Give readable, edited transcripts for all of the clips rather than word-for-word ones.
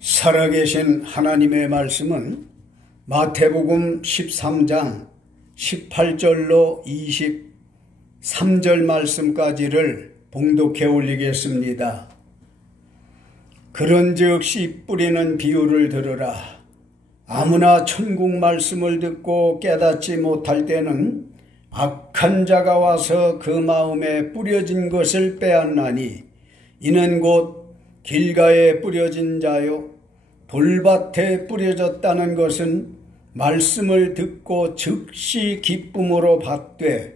살아계신 하나님의 말씀은 마태복음 13장 18절로 23절 말씀까지를 봉독해 올리겠습니다. 그런즉 씨 뿌리는 비유를 들으라. 아무나 천국 말씀을 듣고 깨닫지 못할 때는 악한 자가 와서 그 마음에 뿌려진 것을 빼앗나니 이는 곧 길가에 뿌려진 자요 돌밭에 뿌려졌다는 것은 말씀을 듣고 즉시 기쁨으로 받되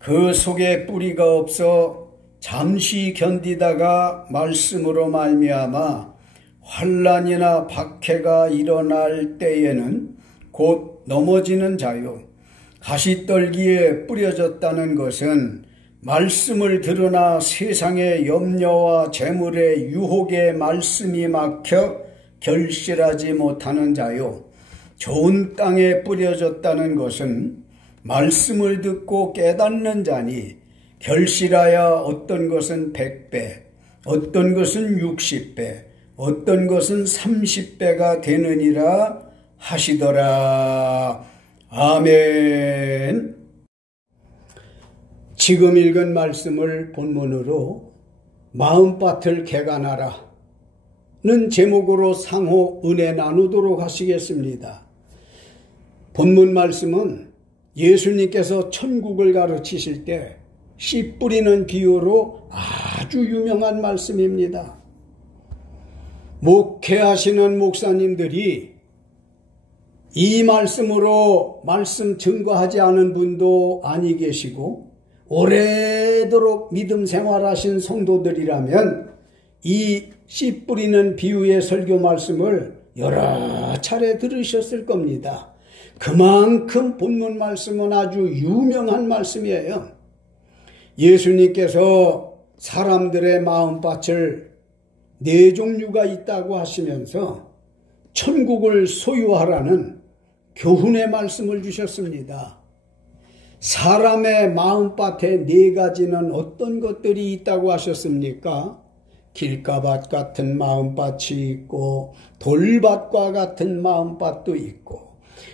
그 속에 뿌리가 없어 잠시 견디다가 말씀으로 말미암아 환난이나 박해가 일어날 때에는 곧 넘어지는 자요 가시떨기에 뿌려졌다는 것은 말씀을 들으나 세상의 염려와 재물의 유혹에 말씀이 막혀 결실하지 못하는 자요 좋은 땅에 뿌려졌다는 것은 말씀을 듣고 깨닫는 자니 결실하여 어떤 것은 100배, 어떤 것은 60배, 어떤 것은 30배가 되느니라 하시더라. 아멘. 지금 읽은 말씀을 본문으로 마음밭을 개간하라 는 제목으로 상호 은혜 나누도록 하시겠습니다. 본문 말씀은 예수님께서 천국을 가르치실 때 씨 뿌리는 비유로 아주 유명한 말씀입니다. 목회하시는 목사님들이 이 말씀으로 말씀 증거하지 않은 분도 아니 계시고 오래도록 믿음 생활하신 성도들이라면 이 씨 뿌리는 비유의 설교 말씀을 여러 차례 들으셨을 겁니다. 그만큼 본문 말씀은 아주 유명한 말씀이에요. 예수님께서 사람들의 마음밭을 네 종류가 있다고 하시면서 천국을 소유하라는 교훈의 말씀을 주셨습니다. 사람의 마음밭에 네 가지는 어떤 것들이 있다고 하셨습니까? 길가밭 같은 마음밭이 있고 돌밭과 같은 마음밭도 있고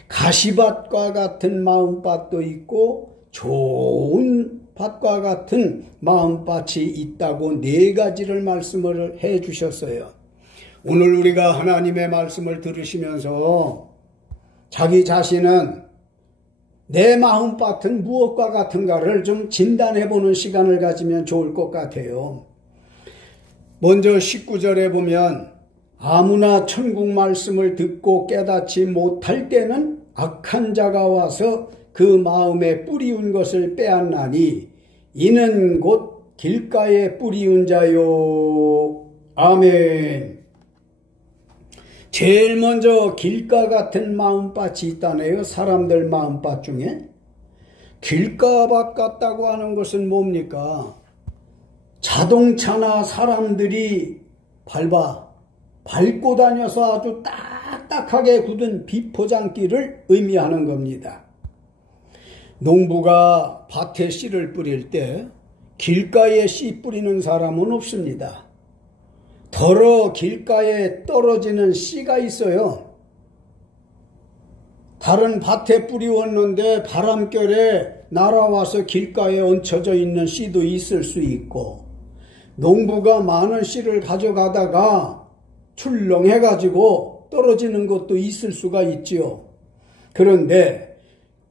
가시밭과 같은 마음밭도 있고 좋은 밭과 같은 마음밭이 있다고 네 가지를 말씀을 해 주셨어요. 오늘 우리가 하나님의 말씀을 들으시면서 자기 자신은 내 마음밭은 무엇과 같은가를 좀 진단해보는 시간을 가지면 좋을 것 같아요. 먼저 19절에 보면 아무나 천국 말씀을 듣고 깨닫지 못할 때는 악한 자가 와서 그 마음에 뿌리운 것을 빼앗나니 이는 곧 길가에 뿌리운 자요. 아멘. 제일 먼저 길가 같은 마음밭이 있다네요. 사람들 마음밭 중에. 길가밭 같다고 하는 것은 뭡니까? 자동차나 사람들이 밟고 다녀서 아주 딱딱하게 굳은 비포장길을 의미하는 겁니다. 농부가 밭에 씨를 뿌릴 때 길가에 씨 뿌리는 사람은 없습니다. 더러 길가에 떨어지는 씨가 있어요. 다른 밭에 뿌리웠는데 바람결에 날아와서 길가에 얹혀져 있는 씨도 있을 수 있고 농부가 많은 씨를 가져가다가 출렁해가지고 떨어지는 것도 있을 수가 있지요. 그런데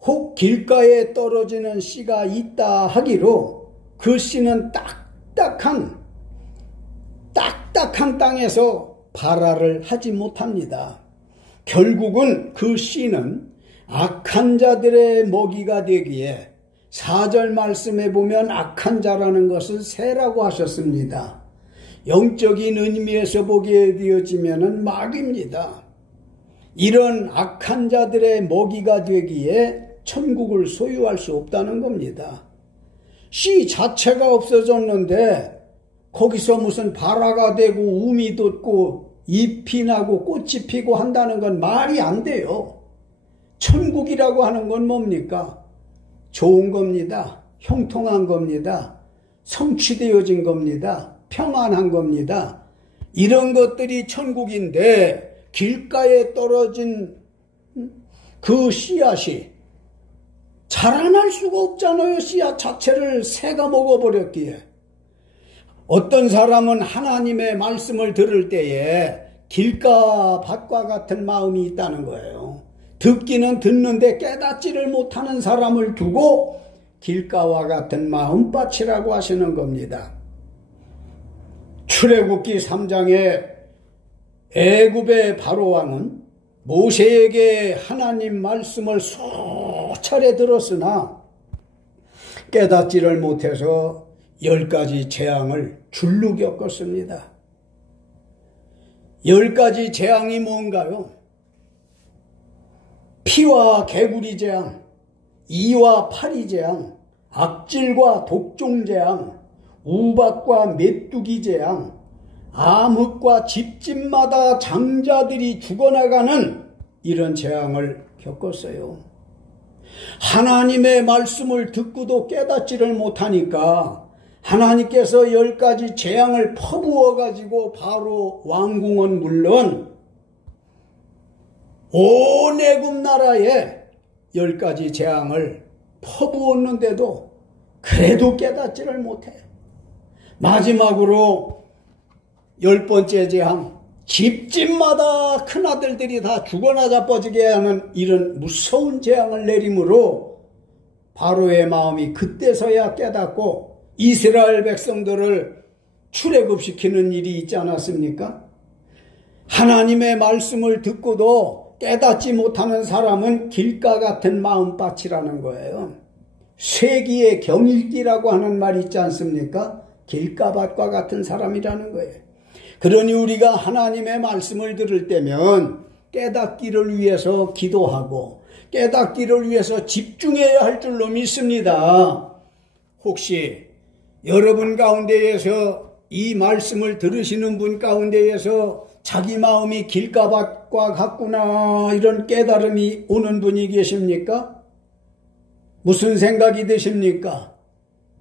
혹 길가에 떨어지는 씨가 있다 하기로 그 씨는 딱딱한 땅에서 발화를 하지 못합니다. 결국은 그 씨는 악한 자들의 먹이가 되기에 4절 말씀에 보면 악한 자라는 것은 새라고 하셨습니다. 영적인 의미에서 보게 되어지면 마귀입니다. 이런 악한 자들의 먹이가 되기에 천국을 소유할 수 없다는 겁니다. 씨 자체가 없어졌는데 거기서 무슨 발화가 되고 움이 돋고 잎이 나고 꽃이 피고 한다는 건 말이 안 돼요. 천국이라고 하는 건 뭡니까? 좋은 겁니다. 형통한 겁니다. 성취되어진 겁니다. 평안한 겁니다. 이런 것들이 천국인데 길가에 떨어진 그 씨앗이 자라날 수가 없잖아요. 씨앗 자체를 새가 먹어버렸기에. 어떤 사람은 하나님의 말씀을 들을 때에 길가 밭과 같은 마음이 있다는 거예요. 듣기는 듣는데 깨닫지를 못하는 사람을 두고 길가와 같은 마음밭이라고 하시는 겁니다. 출애굽기 3장에 애굽의 바로왕은 모세에게 하나님 말씀을 수차례 들었으나 깨닫지를 못해서 10가지 재앙을 줄로 겪었습니다. 10가지 재앙이 뭔가요? 피와 개구리 재앙, 이와 파리 재앙, 악질과 독종 재앙, 우박과 메뚜기 재앙, 암흑과 집집마다 장자들이 죽어나가는 이런 재앙을 겪었어요. 하나님의 말씀을 듣고도 깨닫지를 못하니까 하나님께서 10가지 재앙을 퍼부어 가지고 바로 왕궁은 물론 온 애굽 나라에 10가지 재앙을 퍼부었는데도 그래도 깨닫지를 못해. 마지막으로 10번째 재앙, 집집마다 큰아들들이 다 죽어나 자빠지게 하는 이런 무서운 재앙을 내림으로 바로의 마음이 그때서야 깨닫고 이스라엘 백성들을 출애굽시키는 일이 있지 않았습니까? 하나님의 말씀을 듣고도 깨닫지 못하는 사람은 길가 같은 마음밭이라는 거예요. 쇠기의 경일기라고 하는 말 있지 않습니까? 길가밭과 같은 사람이라는 거예요. 그러니 우리가 하나님의 말씀을 들을 때면 깨닫기를 위해서 기도하고 깨닫기를 위해서 집중해야 할 줄로 믿습니다. 혹시 여러분 가운데에서 이 말씀을 들으시는 분 가운데에서 자기 마음이 길가밭과 같구나 이런 깨달음이 오는 분이 계십니까? 무슨 생각이 드십니까?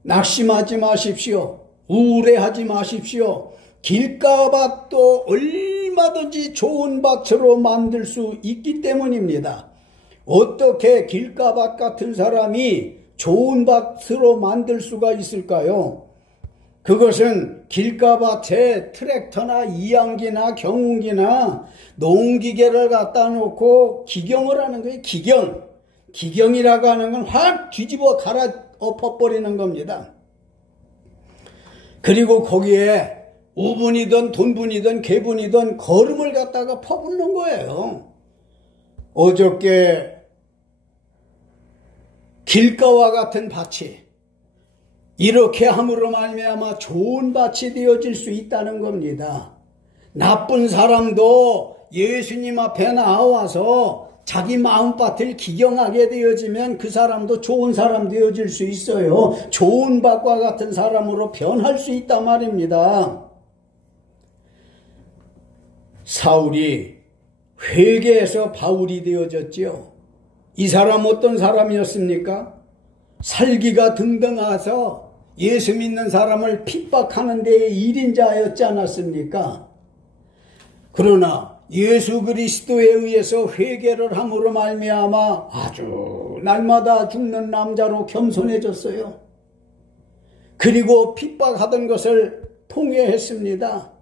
낙심하지 마십시오. 우울해하지 마십시오. 길가밭도 얼마든지 좋은 밭으로 만들 수 있기 때문입니다. 어떻게 길가밭 같은 사람이 좋은 밭으로 만들 수가 있을까요? 그것은 길가밭에 트랙터나 이양기나 경운기나 농기계를 갖다 놓고 기경을 하는 거예요. 기경이라고 하는 건 확 뒤집어 갈아엎어버리는 겁니다. 그리고 거기에 우분이든 돈분이든 개분이든 거름을 갖다가 퍼붓는 거예요. 어저께 길가와 같은 밭이 이렇게 함으로 말미암아 좋은 밭이 되어질 수 있다는 겁니다. 나쁜 사람도 예수님 앞에 나와서 자기 마음밭을 기경하게 되어지면 그 사람도 좋은 사람 되어질 수 있어요. 좋은 밭과 같은 사람으로 변할 수 있단 말입니다. 사울이 회개해서 바울이 되어졌지요. 이 사람 어떤 사람이었습니까? 살기가 등등해서 예수 믿는 사람을 핍박하는 데에 일인자였지 않았습니까? 그러나 예수 그리스도에 의해서 회개를 함으로 말미암아 아주 날마다 죽는 남자로 겸손해졌어요. 그리고 핍박하던 것을 통회했습니다.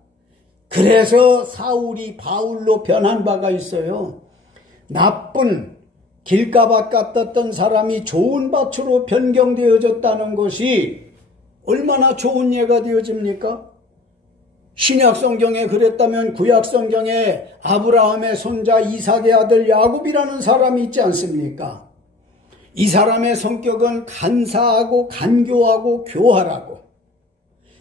그래서 사울이 바울로 변한 바가 있어요. 나쁜 길가밭 같았던 사람이 좋은 밭으로 변경되어졌다는 것이 얼마나 좋은 예가 되어집니까? 신약성경에 그랬다면 구약성경에 아브라함의 손자 이삭의 아들 야곱이라는 사람이 있지 않습니까? 이 사람의 성격은 간사하고 간교하고 교활하고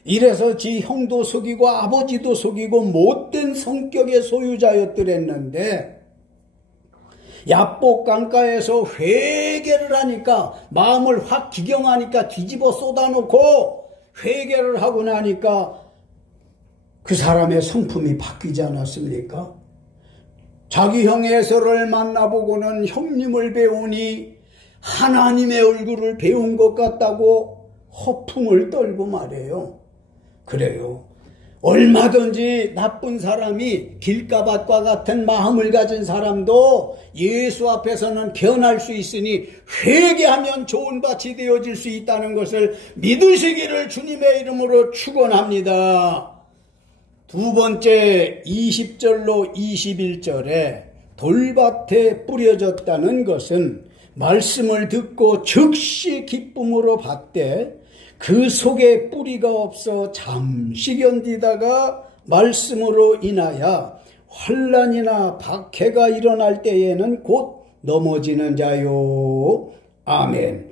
이래서 지 형도 속이고 아버지도 속이고 못된 성격의 소유자였더랬는데 야복 강가에서 회개를 하니까 마음을 확 기경하니까 뒤집어 쏟아놓고 회개를 하고 나니까 그 사람의 성품이 바뀌지 않았습니까? 자기 형 에서를 만나보고는 형님을 배우니 하나님의 얼굴을 배운 것 같다고 허풍을 떨고 말해요. 그래요. 얼마든지 나쁜 사람이 길가밭과 같은 마음을 가진 사람도 예수 앞에서는 변할 수 있으니 회개하면 좋은 밭이 되어질 수 있다는 것을 믿으시기를 주님의 이름으로 축원합니다. 두 번째 20절로 21절에 돌밭에 뿌려졌다는 것은 말씀을 듣고 즉시 기쁨으로 받되 그 속에 뿌리가 없어 잠시 견디다가 말씀으로 인하여 환난이나 박해가 일어날 때에는 곧 넘어지는 자요. 아멘.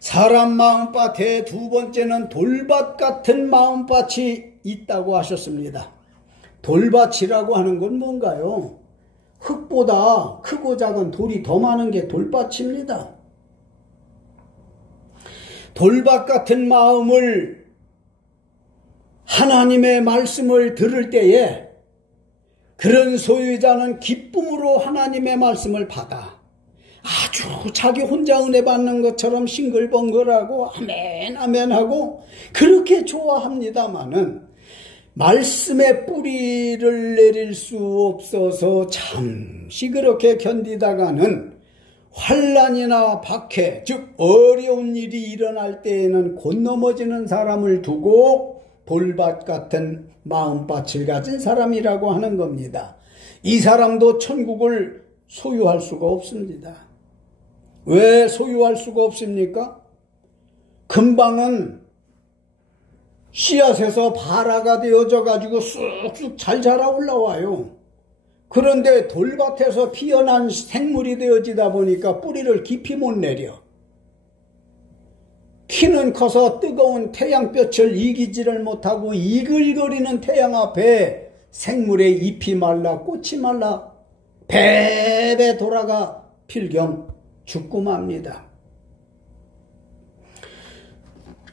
사람 마음밭에 두 번째는 돌밭 같은 마음밭이 있다고 하셨습니다. 돌밭이라고 하는 건 뭔가요? 흙보다 크고 작은 돌이 더 많은 게 돌밭입니다. 돌밭 같은 마음을 하나님의 말씀을 들을 때에 그런 소유자는 기쁨으로 하나님의 말씀을 받아 아주 자기 혼자 은혜 받는 것처럼 싱글벙글하고 아멘 아멘 하고 그렇게 좋아합니다마는 말씀의 뿌리를 내릴 수 없어서 잠시 그렇게 견디다가는 환난이나 박해, 즉 어려운 일이 일어날 때에는 곧 넘어지는 사람을 두고 돌밭 같은 마음밭을 가진 사람이라고 하는 겁니다. 이 사람도 천국을 소유할 수가 없습니다. 왜 소유할 수가 없습니까? 금방은 씨앗에서 발화가 되어져 가지고 쑥쑥 잘 자라 올라와요. 그런데 돌밭에서 피어난 생물이 되어지다 보니까 뿌리를 깊이 못 내려. 키는 커서 뜨거운 태양볕을 이기지를 못하고 이글거리는 태양 앞에 생물의 잎이 말라 꽃이 말라 배배 돌아가 필경 죽고 맙니다.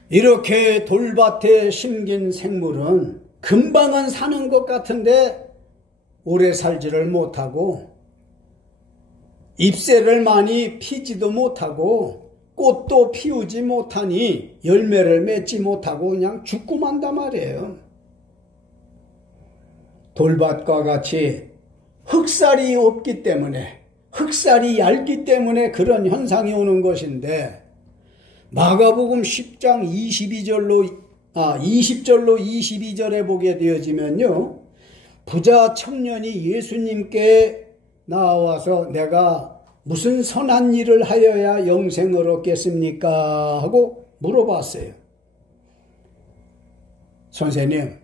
이렇게 돌밭에 심긴 생물은 금방은 사는 것 같은데 오래 살지를 못하고 잎새를 많이 피지도 못하고 꽃도 피우지 못하니 열매를 맺지 못하고 그냥 죽고 만단 말이에요. 돌밭과 같이 흑살이 없기 때문에 흑살이 얇기 때문에 그런 현상이 오는 것인데 마가복음 10장 20절로 22절에 보게 되어지면요. 부자 청년이 예수님께 나와서 내가 무슨 선한 일을 하여야 영생을 얻겠습니까? 하고 물어봤어요. 선생님,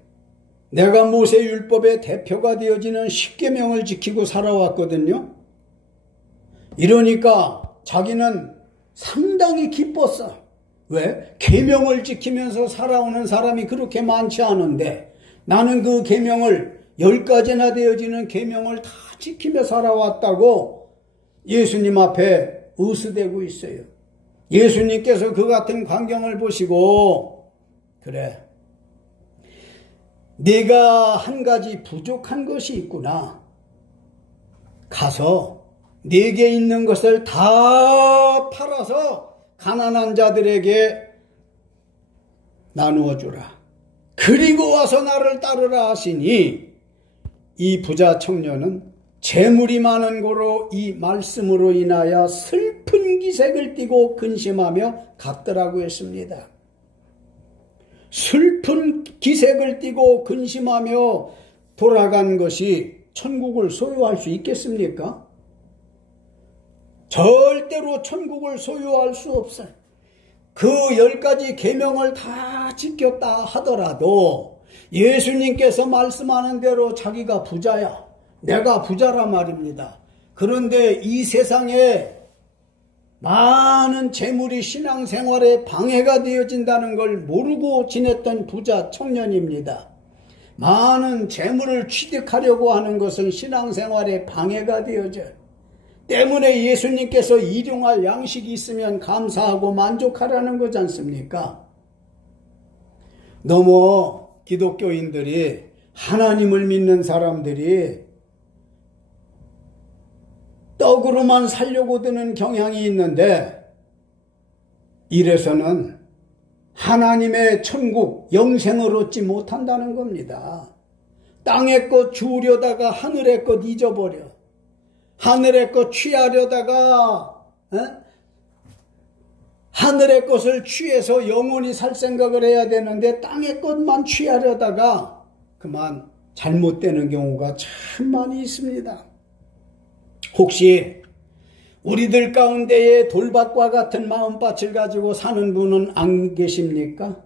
내가 모세율법의 대표가 되어지는 10계명을 지키고 살아왔거든요. 이러니까 자기는 상당히 기뻤어. 왜? 계명을 지키면서 살아오는 사람이 그렇게 많지 않은데 나는 그 계명을 10가지나 되어지는 계명을 다 지키며 살아왔다고 예수님 앞에 의수되고 있어요. 예수님께서 그 같은 광경을 보시고 그래, 네가 한 가지 부족한 것이 있구나. 가서 네게 있는 것을 다 팔아서 가난한 자들에게 나누어 주라. 그리고 와서 나를 따르라 하시니 이 부자 청년은 재물이 많은 고로 이 말씀으로 인하여 슬픈 기색을 띠고 근심하며 갔더라고 했습니다. 슬픈 기색을 띠고 근심하며 돌아간 것이 천국을 소유할 수 있겠습니까? 절대로 천국을 소유할 수 없어요. 그 10가지 계명을 다 지켰다 하더라도 예수님께서 말씀하는 대로 자기가 부자야. 내가 부자란 말입니다. 그런데 이 세상에 많은 재물이 신앙생활에 방해가 되어진다는 걸 모르고 지냈던 부자 청년입니다. 많은 재물을 취득하려고 하는 것은 신앙생활에 방해가 되어져요. 때문에 예수님께서 일용할 양식이 있으면 감사하고 만족하라는 거지 않습니까? 너무 기독교인들이, 하나님을 믿는 사람들이 떡으로만 살려고 드는 경향이 있는데 이래서는 하나님의 천국, 영생을 얻지 못한다는 겁니다. 땅의 것 주우려다가 하늘의 것 잊어버려. 하늘의 것 취하려다가 하늘의 것을 취해서 영원히 살 생각을 해야 되는데 땅의 것만 취하려다가 그만 잘못되는 경우가 참 많이 있습니다. 혹시 우리들 가운데에 돌밭과 같은 마음밭을 가지고 사는 분은 안 계십니까?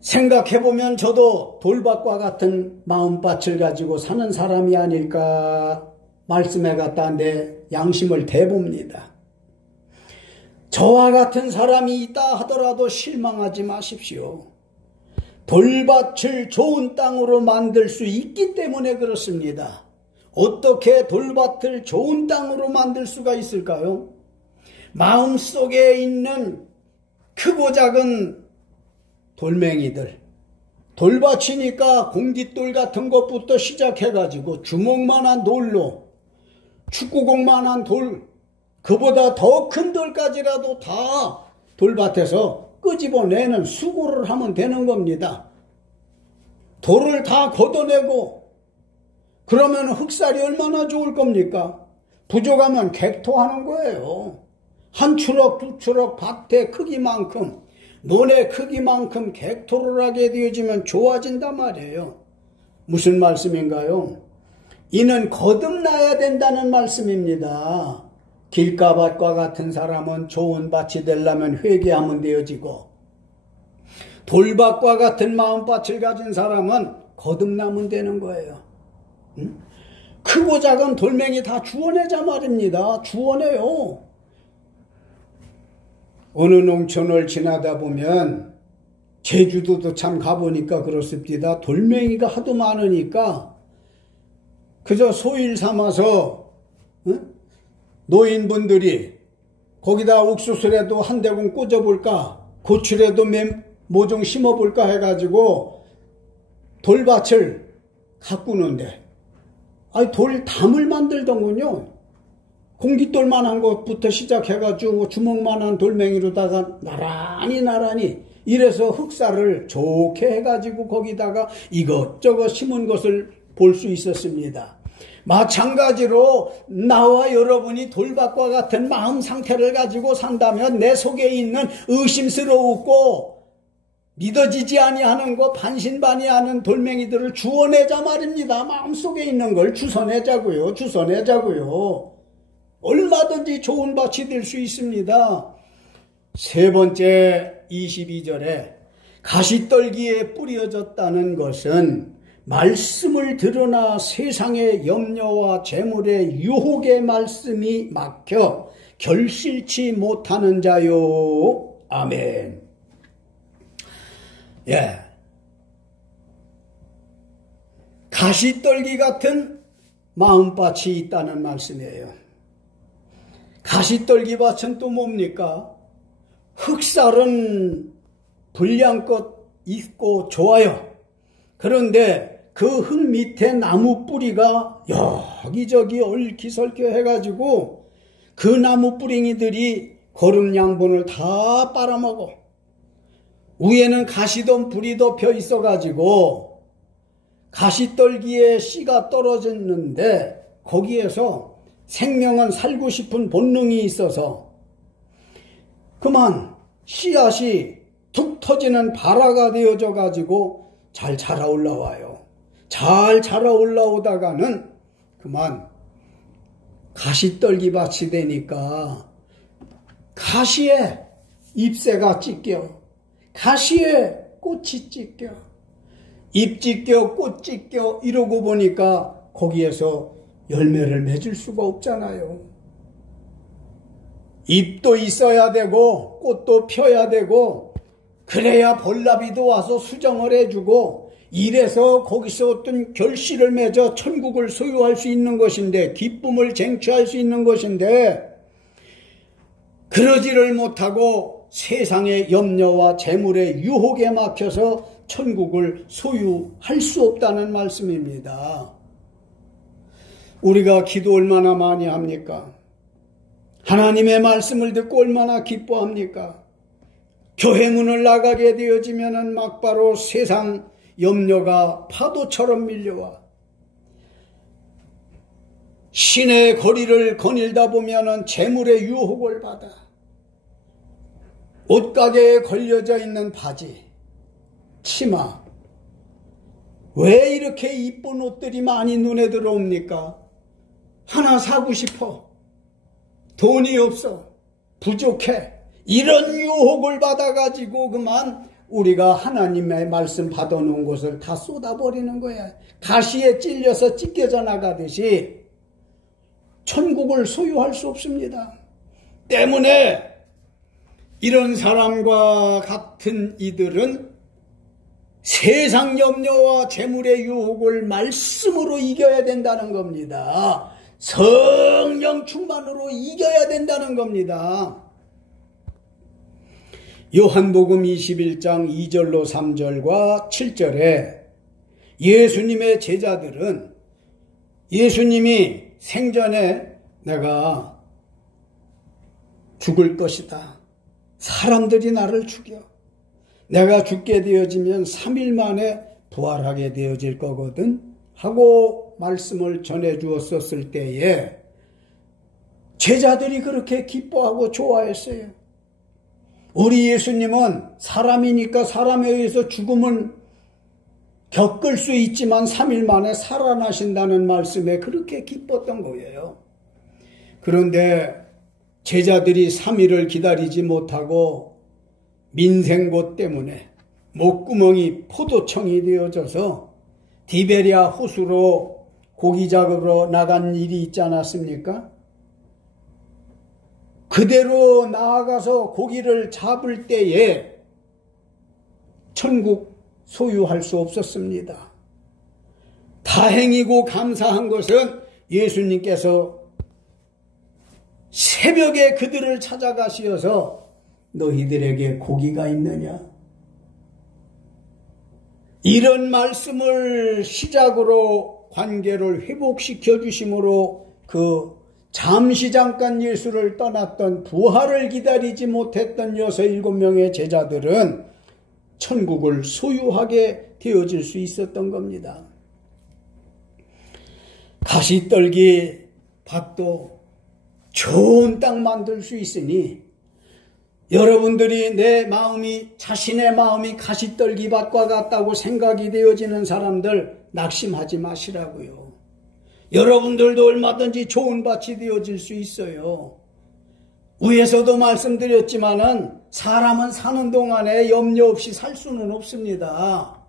생각해보면 저도 돌밭과 같은 마음밭을 가지고 사는 사람이 아닐까 말씀에 갖다 내 양심을 대봅니다. 저와 같은 사람이 있다 하더라도 실망하지 마십시오. 돌밭을 좋은 땅으로 만들 수 있기 때문에 그렇습니다. 어떻게 돌밭을 좋은 땅으로 만들 수가 있을까요? 마음속에 있는 크고 작은 돌멩이들, 돌밭이니까 공깃돌 같은 것부터 시작해가지고 주먹만한 돌로, 축구공만한 돌, 그보다 더 큰 돌까지라도 다 돌밭에서 끄집어내는 수고를 하면 되는 겁니다. 돌을 다 걷어내고 그러면 흑살이 얼마나 좋을 겁니까? 부족하면 객토하는 거예요. 한 추럭 두 추럭 밭의 크기만큼, 논의 크기만큼 객토를 하게 되어지면 좋아진단 말이에요. 무슨 말씀인가요? 이는 거듭나야 된다는 말씀입니다. 길가밭과 같은 사람은 좋은 밭이 되려면 회개하면 되어지고, 돌밭과 같은 마음밭을 가진 사람은 거듭나면 되는 거예요. 크고 작은 돌멩이 다 주워내자 말입니다. 주워내요. 어느 농촌을 지나다 보면 제주도도 참 가보니까 그렇습니다. 돌멩이가 하도 많으니까 그저 소일 삼아서 노인분들이 거기다 옥수수라도 한 대군 꽂아볼까, 고추라도 모종 심어볼까 해가지고 돌밭을 가꾸는데, 돌담을 만들던군요. 공깃돌만한 것부터 시작해가지고 주먹만한 돌멩이로다가 나란히 이래서 흑살을 좋게 해가지고 거기다가 이것저것 심은 것을 볼 수 있었습니다. 마찬가지로 나와 여러분이 돌밭과 같은 마음 상태를 가지고 산다면 내 속에 있는 의심스러웠고 믿어지지 아니하는 거, 반신반의하는 돌멩이들을 주워내자 말입니다. 마음속에 있는 걸 주워내자고요. 얼마든지 좋은 밭이 될 수 있습니다. 세 번째 22절에 가시떨기에 뿌려졌다는 것은 말씀을 들으나 세상의 염려와 재물의 유혹의 말씀이 막혀 결실치 못하는 자요. 아멘. 가시떨기 같은 마음밭이 있다는 말씀이에요. 가시떨기 밭은 또 뭡니까? 흑살은 분량껏 있고 좋아요. 그런데 그 흙 밑에 나무 뿌리가 여기저기 얽히설켜 해가지고 그 나무 뿌링이들이 거름 양분을 다 빨아먹어. 위에는 가시덤 불이 덮여 있어가지고 가시떨기에 씨가 떨어졌는데 거기에서 생명은 살고 싶은 본능이 있어서 그만 씨앗이 툭 터지는 발화가 되어져 가지고 잘 자라 올라와요. 잘 자라 올라오다가는 그만 가시떨기 밭이 되니까 가시에 잎새가 찢겨, 가시에 꽃이 찢겨, 잎 찢겨, 꽃 찢겨 이러고 보니까 거기에서 열매를 맺을 수가 없잖아요. 잎도 있어야 되고 꽃도 펴야 되고 그래야 벌나비도 와서 수정을 해주고 이래서 거기서 어떤 결실을 맺어 천국을 소유할 수 있는 것인데, 기쁨을 쟁취할 수 있는 것인데 그러지를 못하고 세상의 염려와 재물의 유혹에 막혀서 천국을 소유할 수 없다는 말씀입니다. 우리가 기도 얼마나 많이 합니까? 하나님의 말씀을 듣고 얼마나 기뻐합니까? 교회 문을 나가게 되어지면은 막바로 세상 염려가 파도처럼 밀려와 시내 거리를 거닐다 보면은 재물의 유혹을 받아 옷가게에 걸려져 있는 바지, 치마, 왜 이렇게 이쁜 옷들이 많이 눈에 들어옵니까? 하나 사고 싶어. 돈이 없어. 부족해. 이런 유혹을 받아가지고 그만 우리가 하나님의 말씀 받아놓은 것을 다 쏟아버리는 거야. 가시에 찔려서 찢겨져 나가듯이 천국을 소유할 수 없습니다. 때문에 이런 사람과 같은 이들은 세상 염려와 재물의 유혹을 말씀으로 이겨야 된다는 겁니다. 성령 충만으로 이겨야 된다는 겁니다. 요한복음 21장 2절로 3절과 7절에 예수님의 제자들은 예수님이 생전에 내가 죽을 것이다. 사람들이 나를 죽여. 내가 죽게 되어지면 3일 만에 부활하게 되어질 거거든 하고 말씀을 전해 주었었을 때에 제자들이 그렇게 기뻐하고 좋아했어요. 우리 예수님은 사람이니까 사람에 의해서 죽음은 겪을 수 있지만 3일 만에 살아나신다는 말씀에 그렇게 기뻤던 거예요. 그런데 제자들이 3일을 기다리지 못하고 민생고 때문에 목구멍이 포도청이 되어져서 디베리아 호수로 고기 잡으러 나간 일이 있지 않았습니까? 그대로 나아가서 고기를 잡을 때에 천국 소유할 수 없었습니다. 다행이고 감사한 것은 예수님께서 새벽에 그들을 찾아가시어서 너희들에게 고기가 있느냐? 이런 말씀을 시작으로 관계를 회복시켜 주심으로 그 잠시 잠깐 예수를 떠났던 부활을 기다리지 못했던 6, 7명의 제자들은 천국을 소유하게 되어질 수 있었던 겁니다. 가시떨기 밭도 좋은 땅 만들 수 있으니 여러분들이 내 마음이 자신의 마음이 가시떨기 밭과 같다고 생각이 되어지는 사람들 낙심하지 마시라고요. 여러분들도 얼마든지 좋은 밭이 되어질 수 있어요. 위에서도 말씀드렸지만은 사람은 사는 동안에 염려 없이 살 수는 없습니다.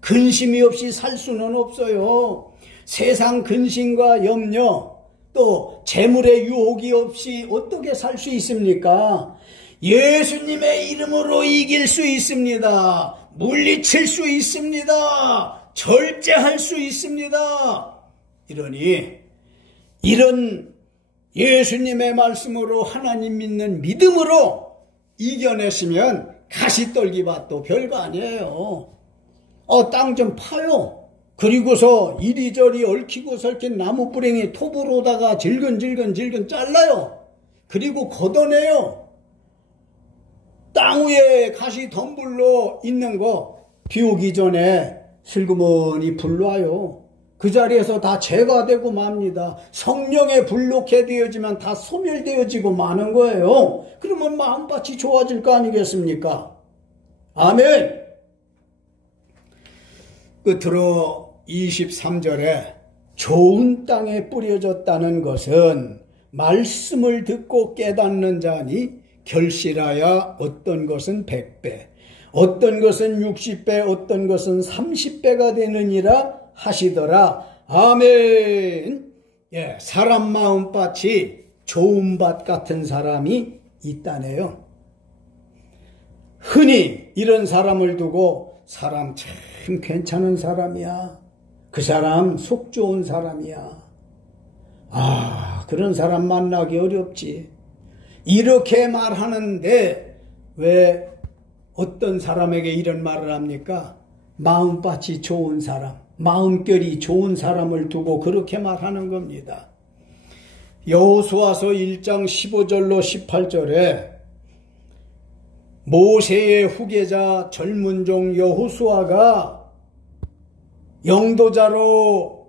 근심이 없이 살 수는 없어요. 세상 근심과 염려 또 재물의 유혹이 없이 어떻게 살 수 있습니까? 예수님의 이름으로 이길 수 있습니다. 물리칠 수 있습니다. 절제할 수 있습니다. 이러니 이런 예수님의 말씀으로 하나님 믿는 믿음으로 이겨내시면 가시떨기밭도 별거 아니에요. 땅 좀 파요. 그리고서 이리저리 얽히고 설킨 나무 뿌랭이 톱으로다가 질근질근 잘라요. 그리고 걷어내요. 땅 위에 가시 덤불로 있는 거 비 오기 전에 슬그머니 불러와요. 그 자리에서 다 제거되고 맙니다. 성령에 불록해 되어지면 다 소멸되어지고 마는 거예요. 그러면 마음밭이 좋아질 거 아니겠습니까? 아멘. 끝으로 23절에 좋은 땅에 뿌려졌다는 것은 말씀을 듣고 깨닫는 자니 결실하여 어떤 것은 100배, 어떤 것은 60배, 어떤 것은 30배가 되느니라 하시더라. 아멘. 예, 사람 마음밭이 좋은 밭 같은 사람이 있다네요. 흔히 이런 사람을 두고 사람 참 괜찮은 사람이야. 그 사람 속 좋은 사람이야. 그런 사람 만나기 어렵지. 이렇게 말하는데 왜 어떤 사람에게 이런 말을 합니까? 마음밭이 좋은 사람, 마음결이 좋은 사람을 두고 그렇게 말하는 겁니다. 여호수아서 1장 15절로 18절에 모세의 후계자 젊은 종 여호수아가 영도자로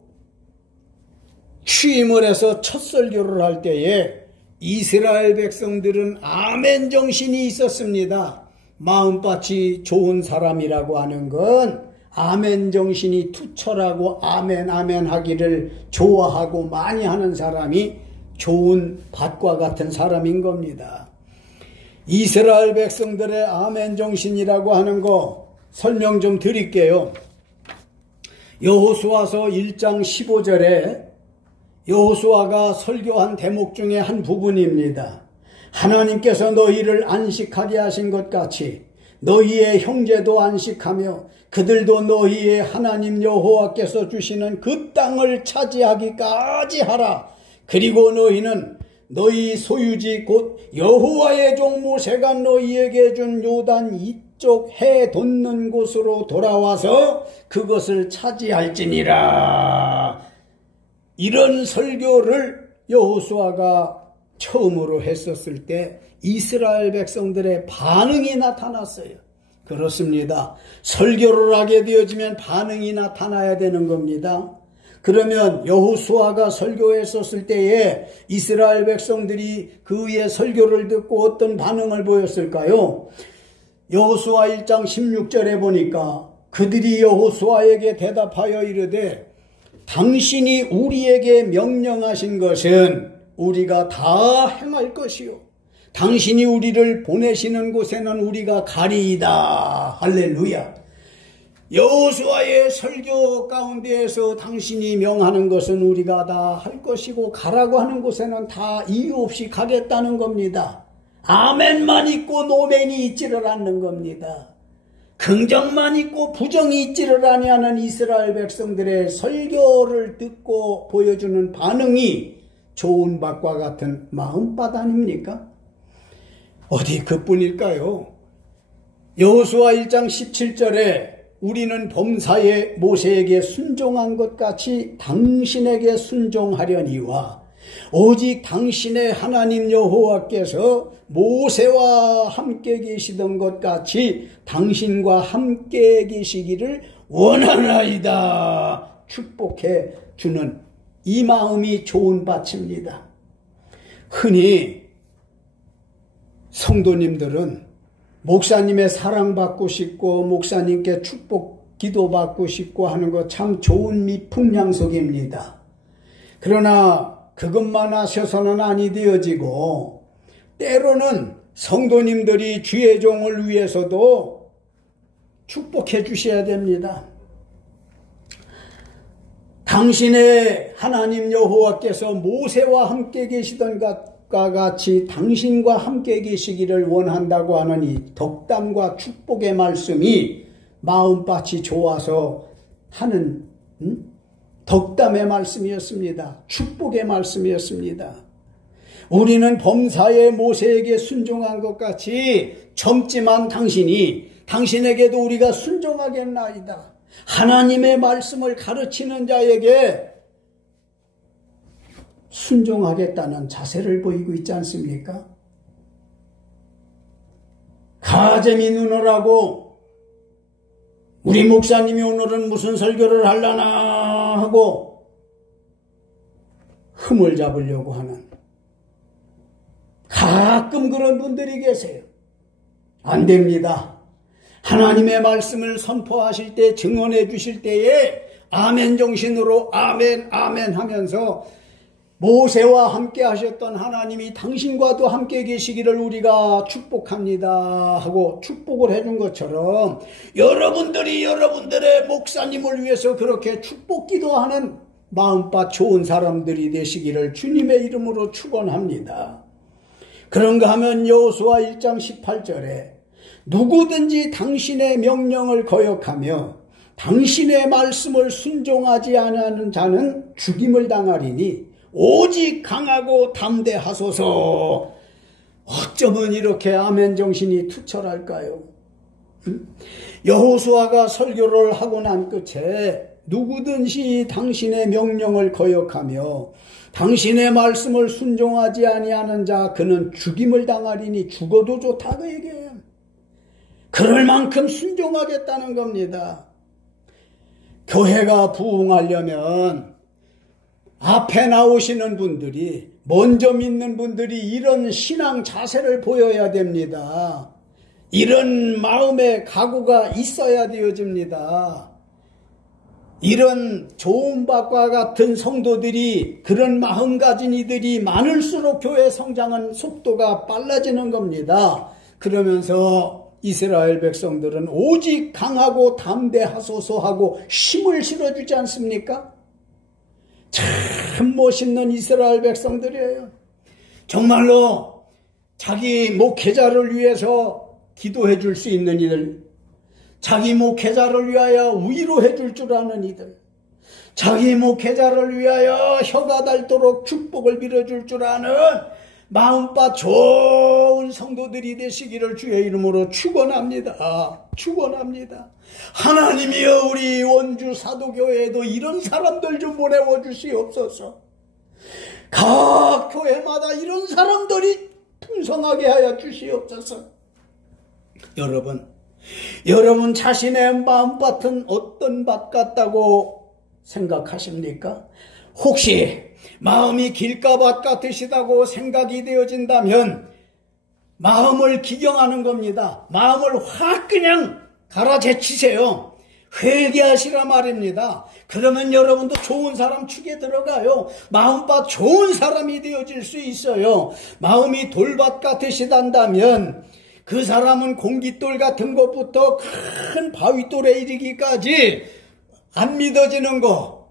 취임을 해서 첫 설교를 할 때에 이스라엘 백성들은 아멘 정신이 있었습니다. 마음밭이 좋은 사람이라고 하는 건 아멘 정신이 투철하고 아멘 아멘 하기를 좋아하고 많이 하는 사람이 좋은 밭과 같은 사람인 겁니다. 이스라엘 백성들의 아멘 정신이라고 하는 거 설명 좀 드릴게요. 여호수아서 1장 15절에 여호수아가 설교한 대목 중에 한 부분입니다. 하나님께서 너희를 안식하게 하신 것 같이 너희의 형제도 안식하며 그들도 너희의 하나님 여호와께서 주시는 그 땅을 차지하기까지 하라. 그리고 너희는 너희 소유지 곧 여호와의 종 모세가 너희에게 준 요단 이쪽 해 돋는 곳으로 돌아와서 그것을 차지할지니라. 이런 설교를 여호수아가 처음으로 했었을 때 이스라엘 백성들의 반응이 나타났어요. 그렇습니다. 설교를 하게 되어지면 반응이 나타나야 되는 겁니다. 그러면 여호수아가 설교했었을 때에 이스라엘 백성들이 그의 설교를 듣고 어떤 반응을 보였을까요? 여호수아 1장 16절에 보니까 그들이 여호수아에게 대답하여 이르되 당신이 우리에게 명령하신 것은 우리가 다 행할 것이요 당신이 우리를 보내시는 곳에는 우리가 가리이다. 할렐루야. 여호수아의 설교 가운데에서 당신이 명하는 것은 우리가 다 할 것이고 가라고 하는 곳에는 다 이유 없이 가겠다는 겁니다. 아멘만 있고 노멘이 있지를 않는 겁니다. 긍정만 있고 부정이 있지를 아니하는 이스라엘 백성들의 설교를 듣고 보여주는 반응이 좋은 밭과 같은 마음밭 아닙니까? 어디 그뿐일까요? 여호수아 1장 17절에 우리는 범사에 모세에게 순종한 것 같이 당신에게 순종하려니와 오직 당신의 하나님 여호와께서 모세와 함께 계시던 것 같이 당신과 함께 계시기를 원하나이다. 축복해 주는 이 마음이 좋은 밭입니다. 흔히 성도님들은 목사님의 사랑받고 싶고 목사님께 축복 기도받고 싶고 하는 거 참 좋은 미풍양속입니다. 그러나 그것만 하셔서는 아니 되어지고 때로는 성도님들이 주의 종을 위해서도 축복해 주셔야 됩니다. 당신의 하나님 여호와께서 모세와 함께 계시던 것과 같이 당신과 함께 계시기를 원한다고 하는 이 덕담과 축복의 말씀이 마음밭이 좋아서 하는 덕담의 말씀이었습니다. 축복의 말씀이었습니다. 우리는 범사에 모세에게 순종한 것 같이 젊지만 당신에게도 우리가 순종하겠나이다. 하나님의 말씀을 가르치는 자에게 순종하겠다는 자세를 보이고 있지 않습니까? 가재미 누느라고 우리 목사님이 오늘은 무슨 설교를 하려나 하고 흠을 잡으려고 하는 가끔 그런 분들이 계세요. 안 됩니다. 하나님의 말씀을 선포하실 때 증언해 주실 때에 아멘 정신으로 아멘 아멘 하면서 모세와 함께 하셨던 하나님이 당신과도 함께 계시기를 우리가 축복합니다 하고 축복을 해준 것처럼 여러분들이 여러분들의 목사님을 위해서 그렇게 축복 기도하는 마음밭 좋은 사람들이 되시기를 주님의 이름으로 축원합니다. 그런가 하면 여호수아 1장 18절에 누구든지 당신의 명령을 거역하며 당신의 말씀을 순종하지 않는 자는 죽임을 당하리니 오직 강하고 담대하소서. 어쩌면 이렇게 아멘 정신이 투철할까요? 여호수아가 설교를 하고 난 끝에 누구든지 당신의 명령을 거역하며 당신의 말씀을 순종하지 아니하는 자 그는 죽임을 당하리니 죽어도 좋다 그 얘기예요. 그럴 만큼 순종하겠다는 겁니다. 교회가 부흥하려면 앞에 나오시는 분들이, 먼저 믿는 분들이 이런 신앙 자세를 보여야 됩니다. 이런 마음의 각오가 있어야 되어집니다. 이런 좋은 것과 같은 성도들이, 그런 마음 가진 이들이 많을수록 교회 성장은 속도가 빨라지는 겁니다. 그러면서 이스라엘 백성들은 오직 강하고 담대하소서 하고 힘을 실어주지 않습니까? 참 멋있는 이스라엘 백성들이에요. 정말로 자기 목회자를 위해서 기도해 줄 수 있는 이들, 자기 목회자를 위하여 위로해 줄 줄 아는 이들, 자기 목회자를 위하여 혀가 닳도록 축복을 빌어줄 줄 아는 마음밭 좋은 성도들이 되시기를 주의 이름으로 축원합니다. 축원합니다. 하나님이여, 우리 원주 사도교회에도 이런 사람들 좀 보내워 주시옵소서. 각 교회마다 이런 사람들이 풍성하게 하여 주시옵소서. 여러분 자신의 마음밭은 어떤 밭 같다고 생각하십니까? 혹시 마음이 길가밭 같으시다고 생각이 되어진다면 마음을 기경하는 겁니다. 마음을 확 그냥 갈아제치세요. 회개하시라 말입니다. 그러면 여러분도 좋은 사람 축에 들어가요. 마음밭 좋은 사람이 되어질 수 있어요. 마음이 돌밭 같으시단다면 그 사람은 공깃돌 같은 것부터 큰 바위돌에 이르기까지 안 믿어지는 거,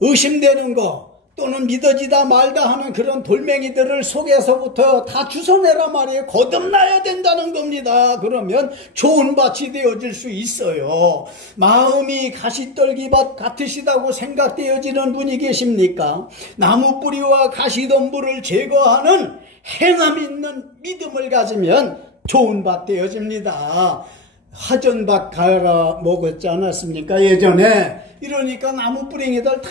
의심되는 거, 또는 믿어지다 말다 하는 그런 돌멩이들을 속에서부터 다 주워내라 말이에요. 거듭나야 된다는 겁니다. 그러면 좋은 밭이 되어질 수 있어요. 마음이 가시떨기밭 같으시다고 생각되어지는 분이 계십니까? 나무 뿌리와 가시덤불을 제거하는 행함 있는 믿음을 가지면 좋은 밭 되어집니다. 화전밭 갈아 먹었지 않았습니까? 예전에. 이러니까 나무 뿌랭이들 다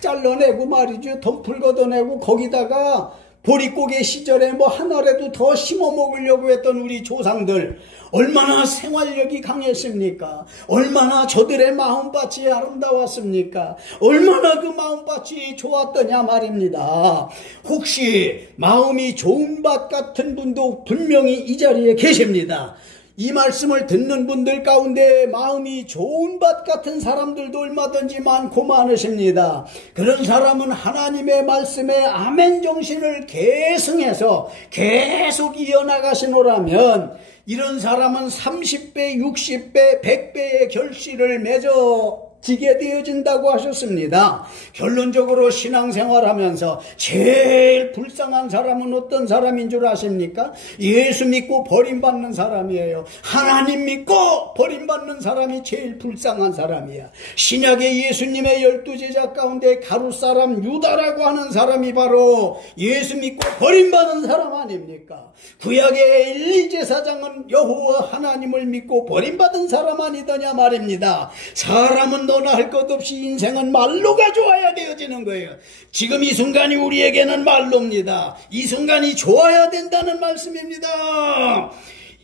잘라내고 말이죠. 덤풀 걷어내고 거기다가 보릿고개 시절에 뭐 하나라도 더 심어 먹으려고 했던 우리 조상들, 얼마나 생활력이 강했습니까? 얼마나 저들의 마음밭이 아름다웠습니까? 얼마나 그 마음밭이 좋았더냐 말입니다. 혹시 마음이 좋은 밭 같은 분도 분명히 이 자리에 계십니다. 이 말씀을 듣는 분들 가운데 마음이 좋은 밭 같은 사람들도 얼마든지 많고 많으십니다. 그런 사람은 하나님의 말씀에 아멘 정신을 계승해서 계속 이어나가시노라면 이런 사람은 30배, 60배, 100배의 결실을 맺어지게 되어진다고 하셨습니다. 결론적으로 신앙생활하면서 제일 불쌍한 사람은 어떤 사람인 줄 아십니까? 예수 믿고 버림받는 사람이에요. 하나님 믿고 버림받는 사람이 제일 불쌍한 사람이야. 신약의 예수님의 12제자 가운데 가룟사람 유다라고 하는 사람이 바로 예수 믿고 버림받은 사람 아닙니까? 구약의 엘리 제사장은 여호와 하나님을 믿고 버림받은 사람 아니더냐 말입니다. 사람은 너나 할 것 없이 인생은 말로가 좋아야 되어지는 거예요. 지금 이 순간이 우리에게는 말로입니다. 이 순간이 좋아야 된다는 말씀입니다.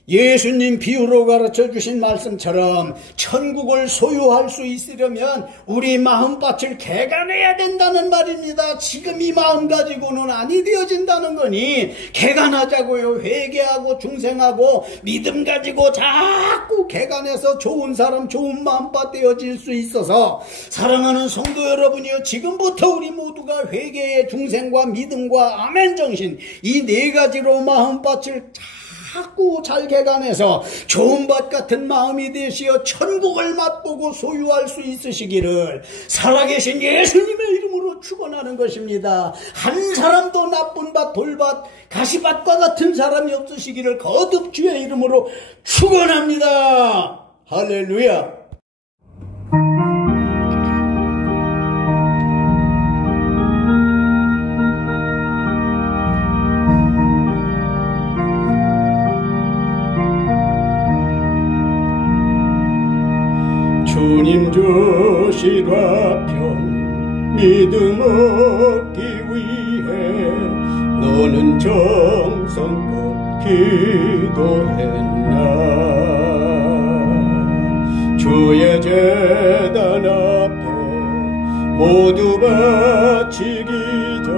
예수님 비유로 가르쳐 주신 말씀처럼 천국을 소유할 수 있으려면 우리 마음밭을 개간해야 된다는 말입니다. 지금 이 마음 가지고는 아니 되어진다는 거니 개간하자고요. 회개하고 중생하고 믿음 가지고 자꾸 개간해서 좋은 사람, 좋은 마음밭 되어질 수 있어서 사랑하는 성도 여러분이요, 지금부터 우리 모두가 회개의 중생과 믿음과 아멘 정신, 이 네 가지로 마음밭을 자꾸 잘 개간해서 좋은 밭 같은 마음이 되시어 천국을 맛보고 소유할 수 있으시기를 살아계신 예수님의 이름으로 축원하는 것입니다. 한 사람도 나쁜 밭, 돌밭, 가시밭과 같은 사람이 없으시기를 거듭 주의 이름으로 축원합니다. 할렐루야. 주님 주신 화평 믿음 얻기 위해 너는 정성껏 기도했나? 모두 바치기 전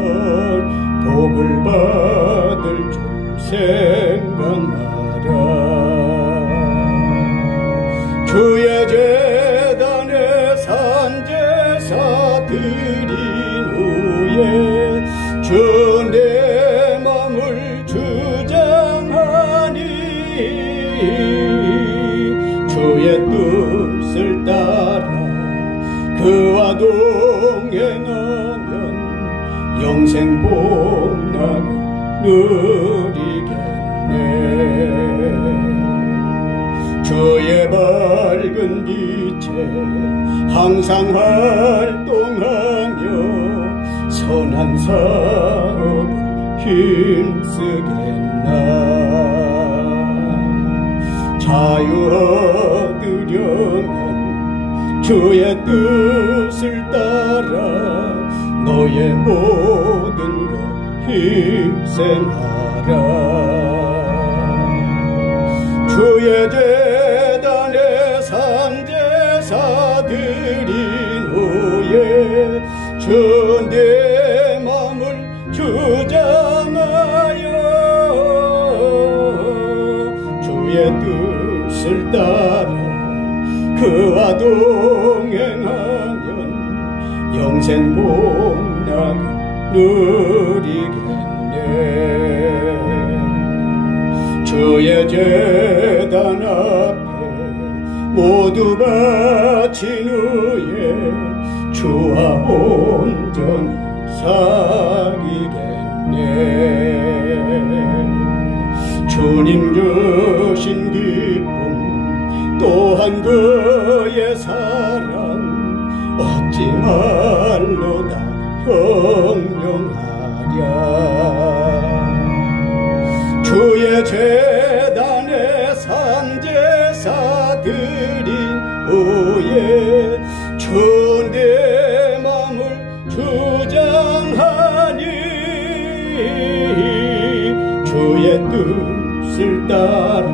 복을 받을 줄 생각하라. 주의 제단에 산제사 드린 후에 주 내 맘을 주장하니 주의 뜻을 따라 그와 동행하면 영생 복락을 누리겠네. 주의 밝은 빛에 항상 활동하며 선한 사업을 힘쓰겠나. 자유 얻으려면 주의 뜻을 따라 너의 모든 것 희생하라. 주의 제단에 산제사 드린 후에 주 내 맘을 주장하여 주의 뜻을 따라 그와 동행하면 영생 복락을 누리겠네. 주의 제단 앞에 모두 바친 후에 주와 온전히 사귀겠네. 주님 주신 기쁨 또한 그의 사랑 어찌 말로 다 형용하랴. 주의 제단에 산제사 드린 후에 주 내 맘을 주장하니 주의 뜻을 따라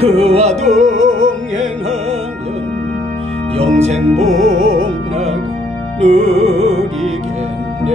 그와 동행하면 영생 복락을 누리겠네.